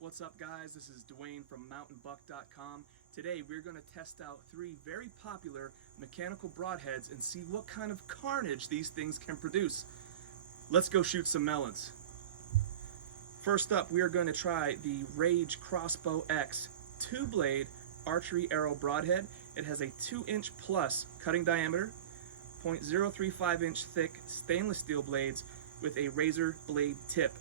What's up, guys? This is Dwayne from mountainbuck.com. Today we're going to test out 3 very popular mechanical broadheads and see what kind of carnage these things can produce. Let's go shoot some melons. First up, we are going to try the Rage Crossbow X 2-blade archery arrow broadhead. It has a 2-inch plus cutting diameter, 0.035-inch thick stainless steel blades with a razor blade tip.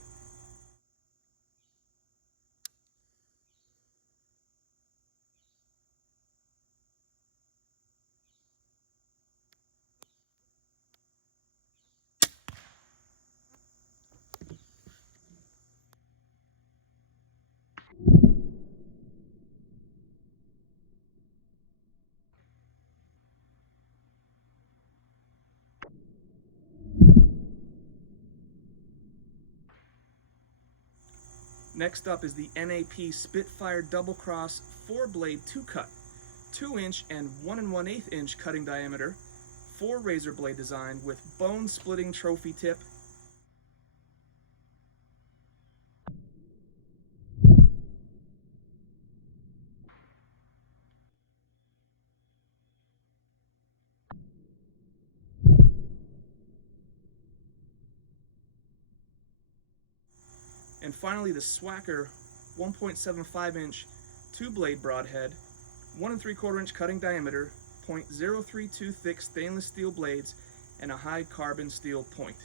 Next up is the NAP Spitfire Doublecross 4-blade 2-cut, 2-inch and 1 1/8 inch cutting diameter, 4 razor blade design with bone-splitting trophy tip. And finally, the Swhacker 1.75-inch 2-blade broadhead, 1 3/4-inch cutting diameter, 0.032 thick stainless steel blades, and a high carbon steel point.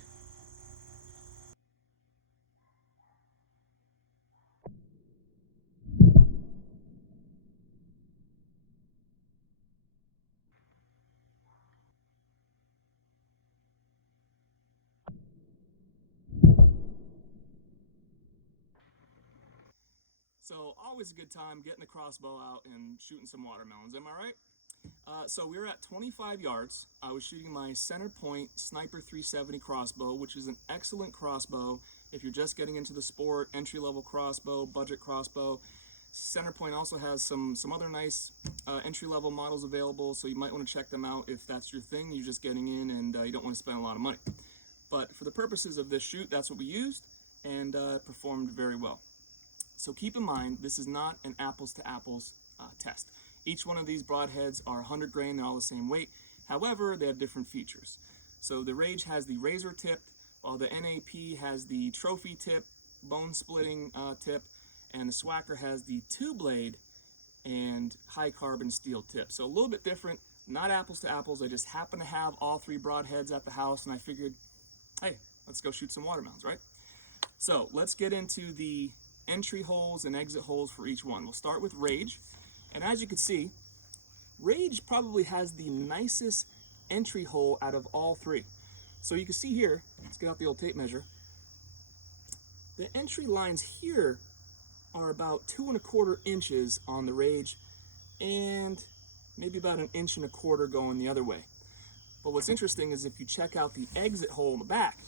So always a good time getting the crossbow out and shooting some watermelons, am I right? So we were at 25 yards. I was shooting my Centerpoint Sniper 370 crossbow, which is an excellent crossbow if you're just getting into the sport, entry-level crossbow, budget crossbow. Centerpoint also has some other nice entry-level models available, so you might want to check them out if that's your thing, you're just getting in and you don't want to spend a lot of money. But for the purposes of this shoot, that's what we used, and it performed very well. So keep in mind, this is not an apples to apples test. Each one of these broadheads are 100 grain, they're all the same weight. However, they have different features. So the Rage has the razor tip, while the NAP has the trophy tip, bone splitting tip, and the Swhacker has the 2-blade and high carbon steel tip. So a little bit different, not apples to apples. I just happen to have all 3 broadheads at the house, and I figured, hey, let's go shoot some watermelons, right? So let's get into the entry holes and exit holes for each one. We'll start with Rage, and as you can see, Rage probably has the nicest entry hole out of all 3. So you can see here, let's get out the old tape measure, the entry lines here are about 2 1/4 inches on the Rage and maybe about 1 1/4 inches going the other way. But what's interesting is if you check out the exit hole in the back,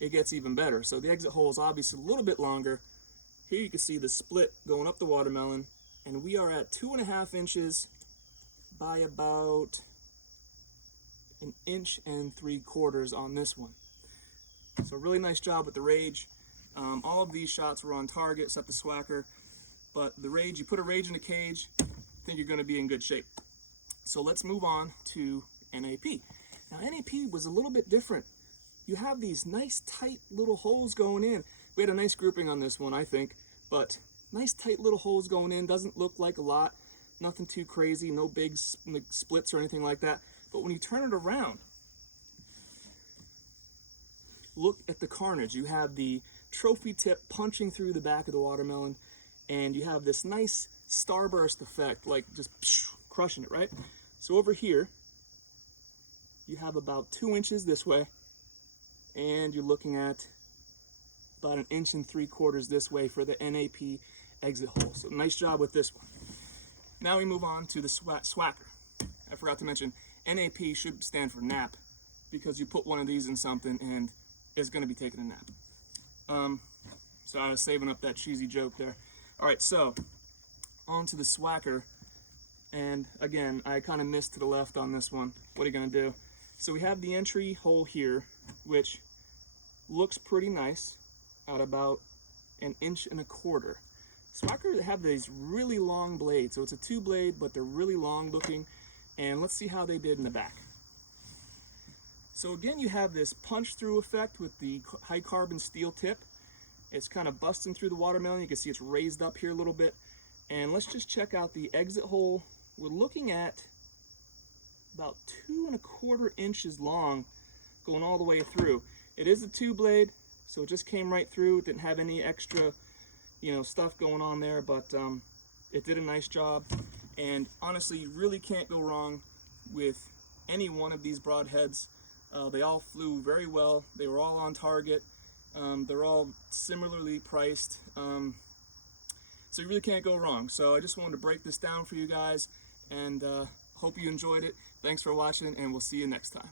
it gets even better. So the exit hole is obviously a little bit longer. Here you can see the split going up the watermelon, and we are at 2 1/2 inches by about 1 3/4 inches on this one. So really nice job with the Rage. All of these shots were on target except the Swhacker, but the Rage, you put a Rage in a cage, I think you're going to be in good shape. So let's move on to NAP. Now NAP was a little bit different. You have these nice tight little holes going in. We had a nice grouping on this one, I think, but nice tight little holes going in. Doesn't look like a lot, nothing too crazy, no big splits or anything like that. But when you turn it around, look at the carnage. You have the trophy tip punching through the back of the watermelon, and you have this nice starburst effect, like just crushing it, right? So over here, you have about 2 inches this way, and you're looking at about 1 3/4 inches this way for the NAP exit hole. So nice job with this one. Now we move on to the Swhacker. I forgot to mention, NAP should stand for nap, because you put one of these in something and it's going to be taking a nap. So I was saving up that cheesy joke there. All right, so on to the Swhacker. And again, I kind of missed to the left on this one. What are you going to do? So we have the entry hole here, which looks pretty nice at about 1.25 inches. Swhacker have these really long blades, so it's a 2-blade, but they're really long looking. And let's see how they did in the back. So again, you have this punch through effect with the high carbon steel tip. It's kind of busting through the watermelon. You can see it's raised up here a little bit. And let's just check out the exit hole. We're looking at about 2.25 inches long going all the way through. It is a 2-blade, so it just came right through. It didn't have any extra, stuff going on there, but it did a nice job. And honestly, you really can't go wrong with any one of these broadheads. They all flew very well. They were all on target. They're all similarly priced. So you really can't go wrong. So I just wanted to break this down for you guys, and hope you enjoyed it. Thanks for watching, and we'll see you next time.